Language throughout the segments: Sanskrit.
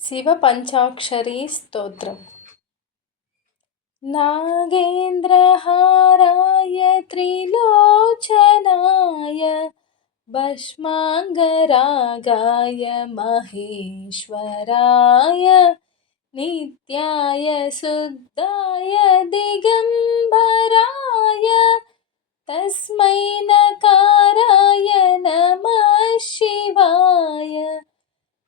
शिवपञ्चाक्षरी स्तोत्रम्। नागेन्द्रहाराय त्रिलोचनाय भस्माङ्गरागाय महेश्वराय नित्याय शुद्धाय दिगम्बराय तस्मै नकाराय नमः शिवाय।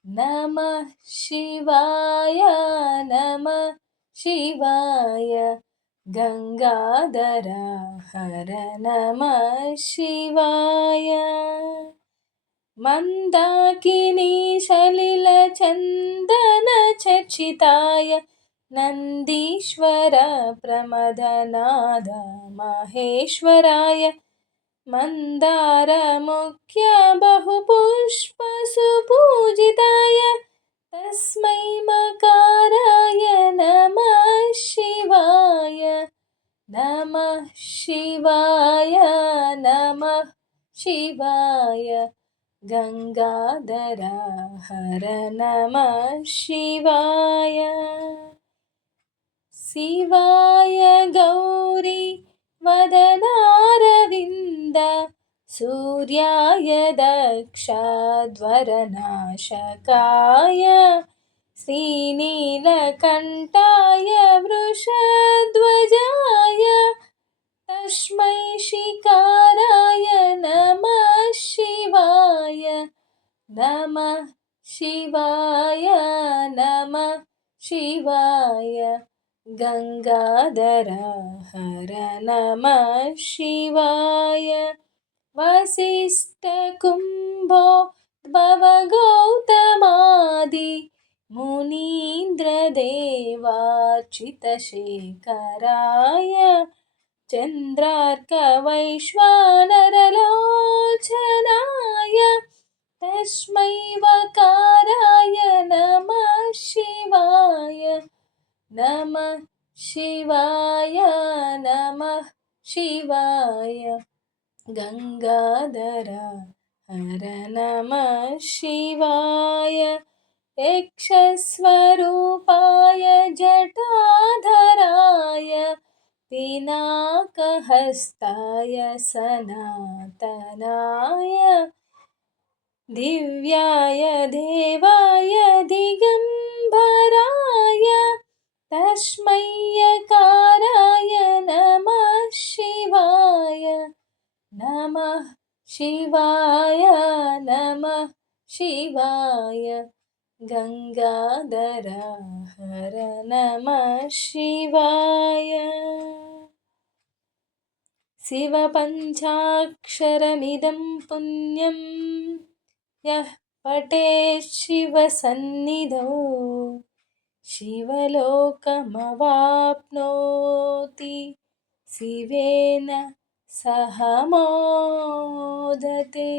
नमः शिवाय नमः शिवाय गंगाधर हर नमः शिवाय। मंदाकिनी सलिल चंदन चर्चिताय नंदीश्वर प्रमदनाद महेश्वराय मंदारमुख्य बहुपुष्पसुपूजिताय तस्मै मकाराय नमः शिवाय। नमः शिवाय नमः शिवाय गंगाधर हर नमः शिवाय। शिवाय गौरी वदनारविन्द सूर्याय दक्षाध्वरनाशकाय श्रीनीलकण्ठाय वृषध्वजाय तस्मै शिकाराय नमः शिवाय। नमः शिवाय नमः शिवाय गंगाधर हर नमः शिवाय। वसिष्ठकुम्भोद्भवगौतमादि मुनीन्द्रदेवार्चितशेखराय चन्द्रार्कवैश्वानरलोचनाय तस्मै वकाराय नमः शिवाय। नमः शिवाय नमः शिवाय गंगाधर हर नमः शिवाय। यक्षस्वरूपाय जटाधराय पिनाकहस्ताय सनातनाय दिव्याय देवाय दिगम्बराय तस्मै यकाराय नमः शिवाय। नमः शिवाय नमः शिवाय गंगाधर हर नमः शिवाय। शिवपञ्चाक्षरमिदं पुण्यं यः पठेत् शिवसन्निधौ शिवलोकमवाप्नोति शिवेन सह मोदते।